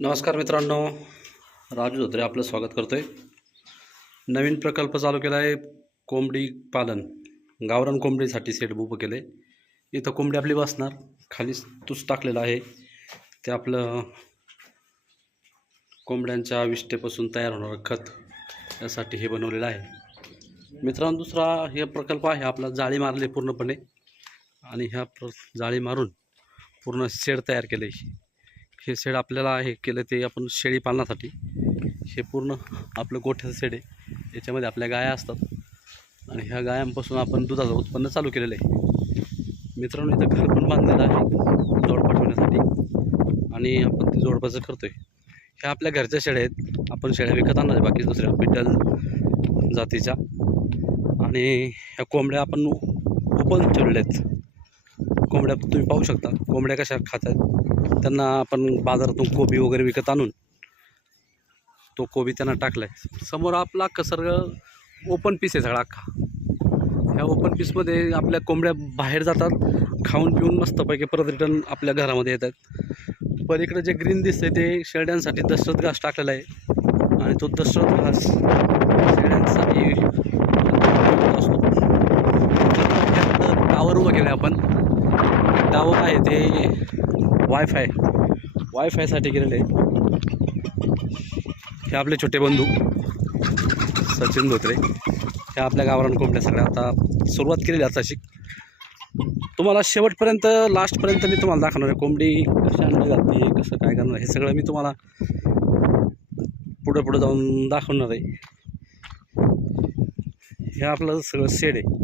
नमस्कार मित्रांनो, राजू धोत्रे आपलं स्वागत करतोय। नवीन प्रकल्प चालू केला आहे कोंबडी पालन। गावरान कोंबडीसाठी सेट उभं केलं आहे। इथं कोंबडी आपली बसणार, खाली तूच टाकलेलं आहे ते आपलं कोंबड्यांच्या विष्ठेपासून तयार होणारं खत, यासाठी हे बनवलेलं आहे। मित्रांनो, दुसरा हे प्रकल्प आहे आपला, जाळी मारली पूर्णपणे आणि ह्या जाळी मारून पूर्ण शेड तयार केले। हे शेड आपल्याला हे केलं ते आपण शेळी पालनासाठी। हे पूर्ण आपलं गोठ्याचं शेड आहे, याच्यामध्ये आपल्या गाया असतात आणि ह्या गायांपासून आपण दुधाचं उत्पन्न चालू केलेलं आहे। मित्रांनो, इथं घर पण बांधलेलं आहे जोड पाठवण्यासाठी आणि आपण ते जोडपाचं करतोय। ह्या आपल्या घरच्या शेळ्या आहेत, आपण शेळ्या विकत आणणार बाकी दुसऱ्या बिटल जातीच्या। आणि ह्या कोंबड्या आपण ओपन ठेवलेल्या आहेत। कोंबड्या तुम्ही पाहू शकता कोंबड्या कशा खातात। त्यांना आपण बाजारातून कोबी वगैरे विकत आणून तो कोबी त्यांना टाकला आहे। समोर आपला सर्व ओपन पीस आहे सगळा अख्खा। ह्या ओपन पीसमध्ये आपल्या कोंबड्या बाहेर जातात, खाऊन पिऊन मस्तपैकी परत रिटर्न आपल्या घरामध्ये येतात। पलीकडे जे ग्रीन दिसतंय ते शेळ्यांसाठी दशरथ घास टाकलेला आहे आणि तो दशरथ घास शेळ्यांसाठी असतो। टावर उभं केलं आपण, टावर आहे ते वायफायसाठी केलेले आहे। हे आपले छोटे बंधू सचिन धोत्रे, हे आपल्या गावरान कोंबड्या सगळ्या आता सुरुवात केलेली आता अशी। तुम्हाला शेवटपर्यंत लास्टपर्यंत मी तुम्हाला दाखवणार आहे कोंबडी कशी अंडे घालते, कसं काय करणार, हे सगळं मी तुम्हाला पुढे जाऊन दाखवणार आहे। हे आपलं सगळं शेड आहे।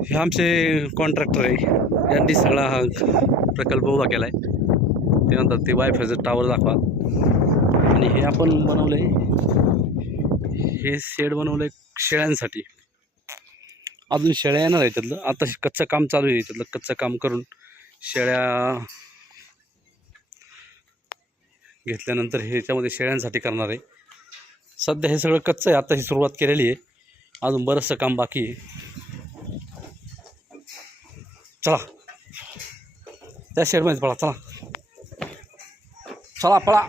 हे आमचे कॉन्ट्रॅक्टर आहे, यांनी सगळा हा प्रकल्प उभा केला आहे। ते म्हणतात ते वायफायचं टावर दाखवा। आणि हे आपण बनवलं आहे, हे शेड बनवलं आहे शेळ्यांसाठी। अजून शेळ्या येणार आहे त्यातलं, आता कच्चं काम चालू आहे, त्यातलं कच्चं काम करून शेळ्या घेतल्यानंतर हे याच्यामध्ये शेळ्यांसाठी करणार आहे। सध्या हे सगळं कच्चं आहे, आता ही सुरुवात केलेली आहे, अजून बरंचसं काम बाकी आहे। चला त्या शेडमध्ये पळा, चला चला पळा।